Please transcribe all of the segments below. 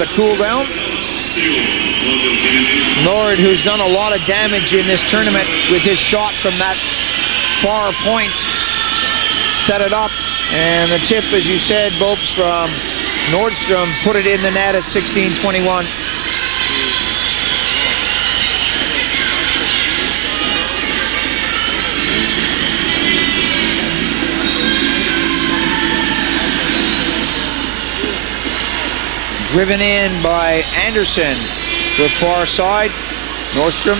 to cool down. Nord, who's done a lot of damage in this tournament with his shot from that far point, set it up, and the tip, as you said, Bopes, from Nordstrom, put it in the net at 16-21. Driven in by Andersson to the far side. Norstrom,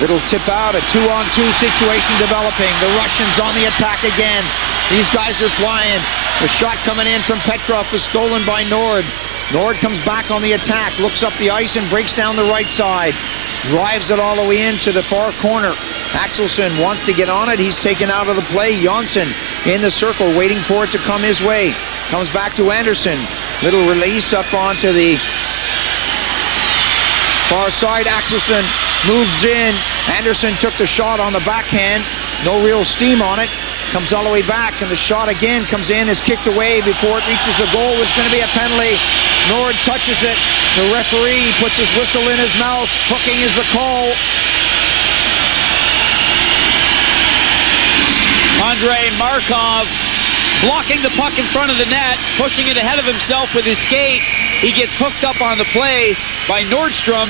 little tip out, a 2-on-2 situation developing. The Russians on the attack again. These guys are flying. The shot coming in from Petrov was stolen by Nord. Nord comes back on the attack, looks up the ice and breaks down the right side. Drives it all the way into the far corner. Axelsson wants to get on it. He's taken out of the play. Jonsson in the circle, waiting for it to come his way. Comes back to Andersson. Little release up onto the far side. Axelsson moves in. Andersson took the shot on the backhand. No real steam on it. Comes all the way back, and the shot again comes in, is kicked away before it reaches the goal. It's going to be a penalty. Nord touches it. The referee puts his whistle in his mouth. Hooking is the call. Andrei Markov blocking the puck in front of the net, pushing it ahead of himself with his skate. He gets hooked up on the play by Nordstrom,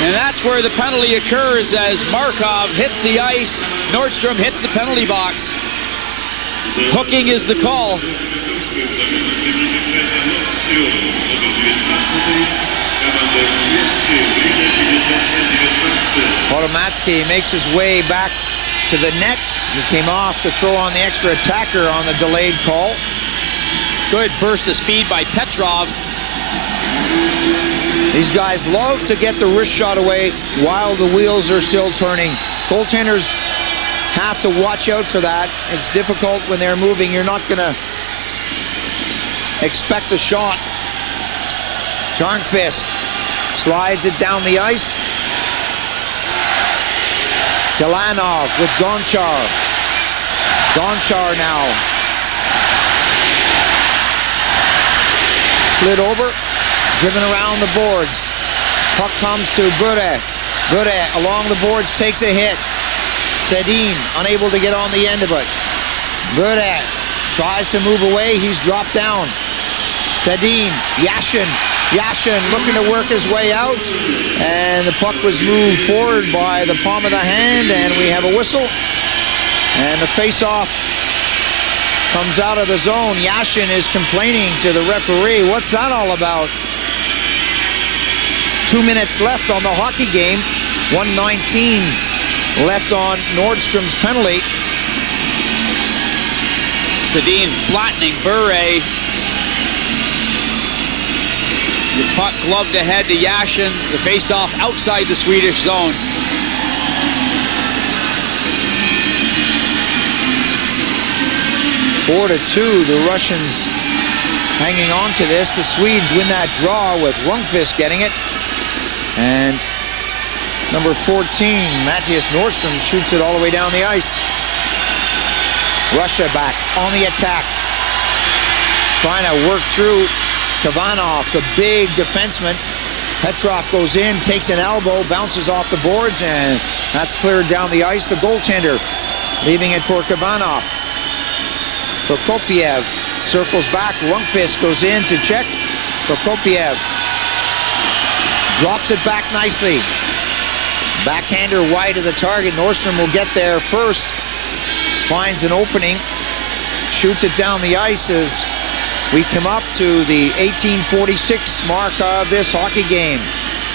and that's where the penalty occurs as Markov hits the ice. Nordstrom hits the penalty box. Hooking is the call. Podomatsky makes his way back to the net. He came off to throw on the extra attacker on the delayed call. Good burst of speed by Petrov. These guys love to get the wrist shot away while the wheels are still turning. Goaltenders have to watch out for that. It's difficult when they're moving. You're not going to expect the shot. Tyarnkvist slides it down the ice. Galanov with Gonchar. Gonchar now. Slid over, driven around the boards. Puck comes to Bure. Bure along the boards takes a hit. Sedin unable to get on the end of it. Bure tries to move away. He's dropped down. Sedin, Yashin. Yashin looking to work his way out, and the puck was moved forward by the palm of the hand, and we have a whistle, and the face-off comes out of the zone. Yashin is complaining to the referee. What's that all about? 2 minutes left on the hockey game. 1:19 left on Nordstrom's penalty. Sedin flattening Bure. The puck gloved ahead to Yashin. The face-off outside the Swedish zone. Four to 2, the Russians hanging on to this. The Swedes win that draw with Rundqvist getting it. And number 14, Mattias Norstrom, shoots it all the way down the ice. Russia back on the attack. Trying to work through Khavanov, the big defenseman. Petrov goes in, takes an elbow, bounces off the boards, and that's cleared down the ice. The goaltender leaving it for Khavanov. Prokop'ev circles back. Rundqvist goes in to check. Prokop'ev drops it back nicely. Backhander wide of the target. Norstrom will get there first. Finds an opening. Shoots it down the ice as we come up to the 1846 mark of this hockey game.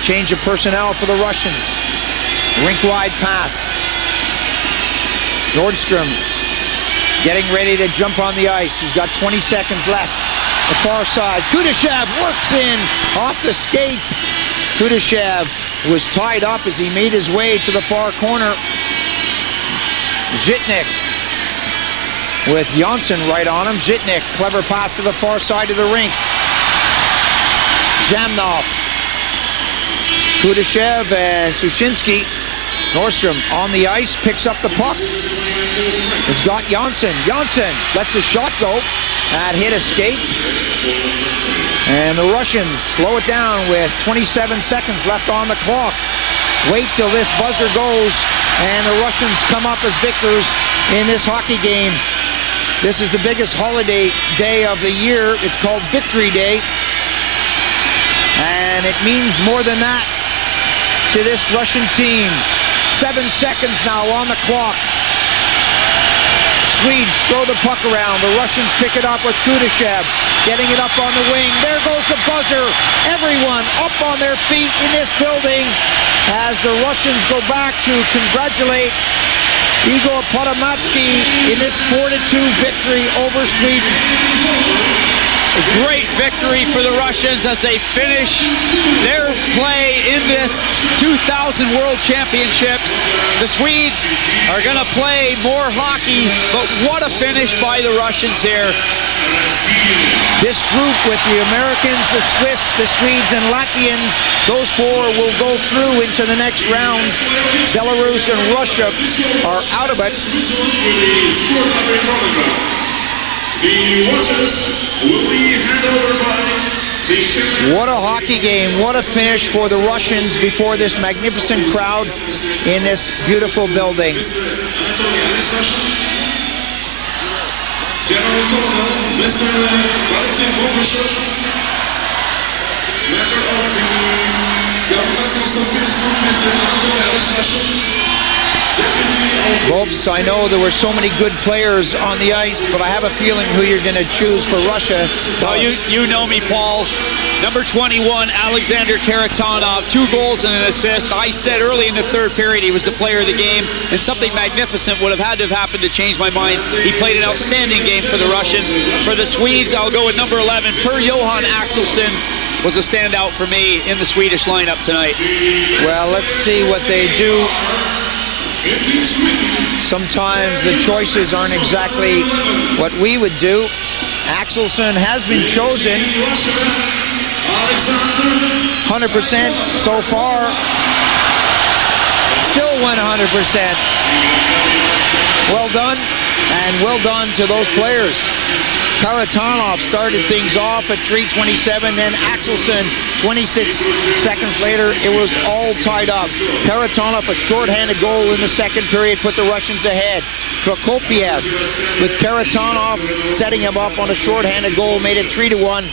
Change of personnel for the Russians. Rink-wide pass. Nordstrom getting ready to jump on the ice. He's got 20 seconds left. The far side. Kudashov works in off the skate. Kudashov was tied up as he made his way to the far corner. Zhytnyk with Jonsson right on him. Zhytnyk, clever pass to the far side of the rink. Zhamnov, Kudashov and Sushinskiy. Norstrom on the ice, picks up the puck. It's got Jonsson. Jonsson lets a shot go. That hit a skate. And the Russians slow it down with 27 seconds left on the clock. Wait till this buzzer goes, and the Russians come up as victors in this hockey game. This is the biggest holiday day of the year. It's called Victory Day. And it means more than that to this Russian team. 7 seconds now on the clock. Swedes throw the puck around. The Russians pick it up with Kudashov, getting it up on the wing. There goes the buzzer. Everyone up on their feet in this building as the Russians go back to congratulate Igor Podomatsky in this 4-2 victory over Sweden. A great victory for the Russians as they finish their play in this 2000 World Championships. The Swedes are going to play more hockey, but what a finish by the Russians here. This group with the Americans, the Swiss, the Swedes, and Latvians, those four will go through into the next round. Belarus and Russia are out of it. The watches will be handed over by the... What a hockey game, what a finish for the Russians before this magnificent crowd in this beautiful building. General Colonel Mr. Khavanov, member of the government of St. Petersburg, Mr. Andersson. Folks, I know there were so many good players on the ice, but I have a feeling who you're going to choose for Russia. Well, you know me, Paul. Number 21, Alexander Kharitonov, 2 goals and an assist. I said early in the third period he was the player of the game, and something magnificent would have had to have happened to change my mind. He played an outstanding game for the Russians. For the Swedes, I'll go with number 11, Johan Axelsson. Was a standout for me in the Swedish lineup tonight. Well, let's see what they do. Sometimes the choices aren't exactly what we would do. Axelsson has been chosen. 100% so far. Still 100%. Well done, and well done to those players. Kharitonov started things off at 3:27, then Axelsson 26 seconds later, it was all tied up. Kharitonov, a shorthanded goal in the second period, put the Russians ahead. Prokop'ev with Kharitonov setting him up on a shorthanded goal, made it 3-1.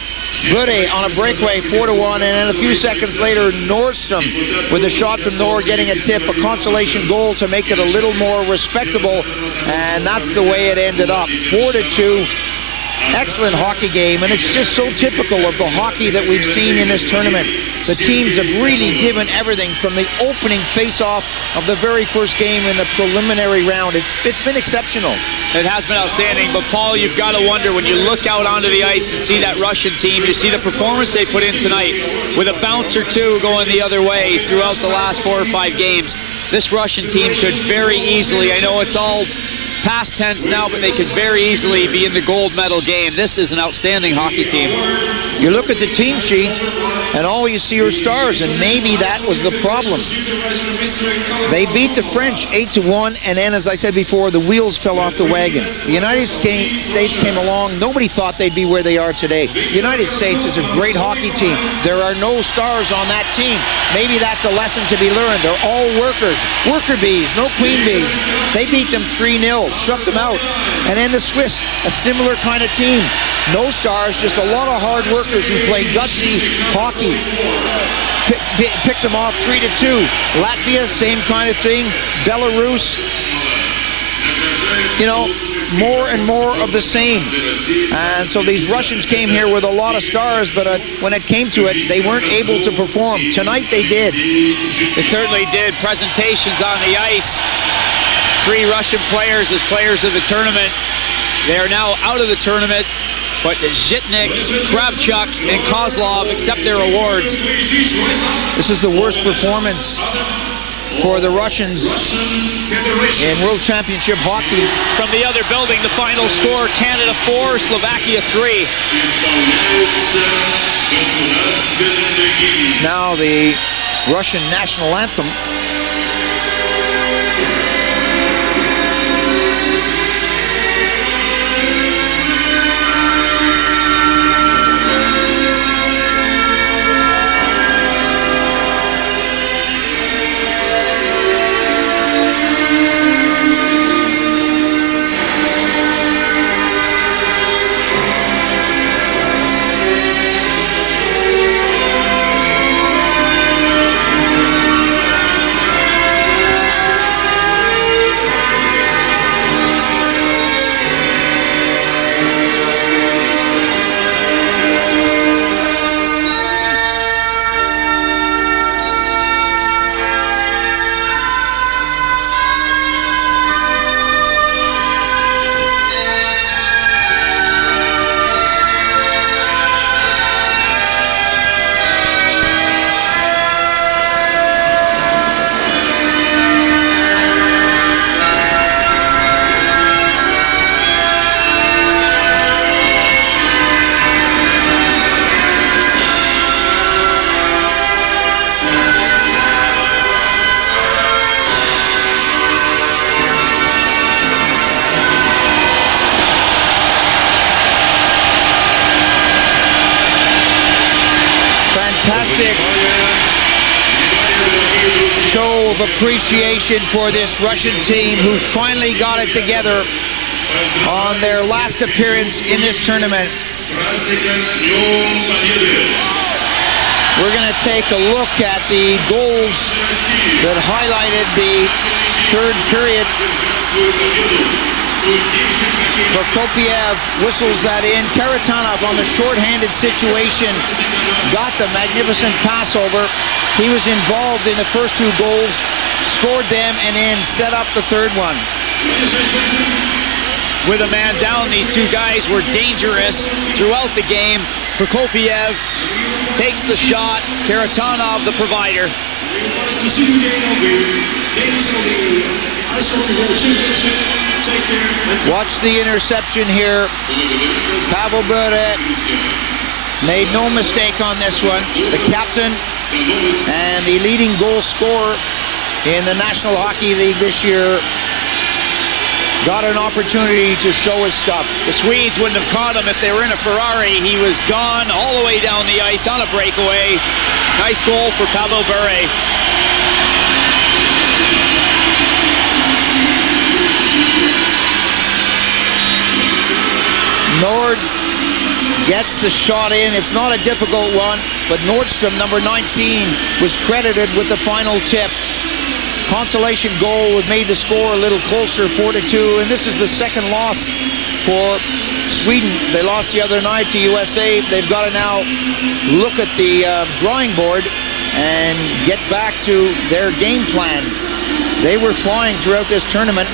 Bure on a breakaway, 4-1, and then a few seconds later, Norstrom with a shot from Nor getting a tip, a consolation goal to make it a little more respectable, and that's the way it ended up, 4-2. Excellent hockey game, and it's just so typical of the hockey that we've seen in this tournament. The teams have really given everything from the opening face-off of the very first game in the preliminary round. It's been exceptional. It has been outstanding, but Paul, you've got to wonder when you look out onto the ice and see that Russian team, you see the performance they put in tonight with a bounce or two going the other way throughout the last 4 or 5 games. This Russian team could very easily, I know it's all past tense now, but they could very easily be in the gold medal game. This is an outstanding hockey team. You look at the team sheet, and all you see are stars, and maybe that was the problem. They beat the French 8-1, and then, as I said before, the wheels fell off the wagon. The United States came along. Nobody thought they'd be where they are today. The United States is a great hockey team. There are no stars on that team. Maybe that's a lesson to be learned. They're all workers. Worker bees, no queen bees. They beat them 3-0. Shut them out. And then the Swiss, a similar kind of team. No stars, just a lot of hard workers who play gutsy hockey. Picked them off 3-2. Latvia, same kind of thing. Belarus, you know, more and more of the same. And so these Russians came here with a lot of stars, but when it came to it, they weren't able to perform. Tonight they did. They certainly did. Presentations on the ice. 3 Russian players as players of the tournament. They are now out of the tournament, but Zhytnyk, Kravchuk, and Kozlov accept their awards. This is the worst performance for the Russians in World Championship hockey. From the other building, the final score, Canada 4, Slovakia 3. It's now the Russian national anthem. fantastic show of appreciation for this Russian team who finally got it together on their last appearance in this tournament. We're going to take a look at the goals that highlighted the third period. Prokop'ev whistles that in. Kharitonov on the shorthanded situation got the magnificent pass over. He was involved in the first two goals, scored them, and then set up the third one. With a man down, these two guys were dangerous throughout the game. Prokop'ev takes the shot. Kharitonov, the provider. Watch the interception here. Bure made no mistake on this one. The captain and the leading goal scorer in the National Hockey League this year got an opportunity to show his stuff. The Swedes wouldn't have caught him if they were in a Ferrari. He was gone all the way down the ice on a breakaway. Nice goal for Bure. Nord gets the shot in. It's not a difficult one, but Norstrom, number 19, was credited with the final tip. Consolation goal would made the score a little closer, 4-2, and this is the second loss for Sweden. They lost the other night to USA. They've got to now look at the drawing board and get back to their game plan. They were flying throughout this tournament.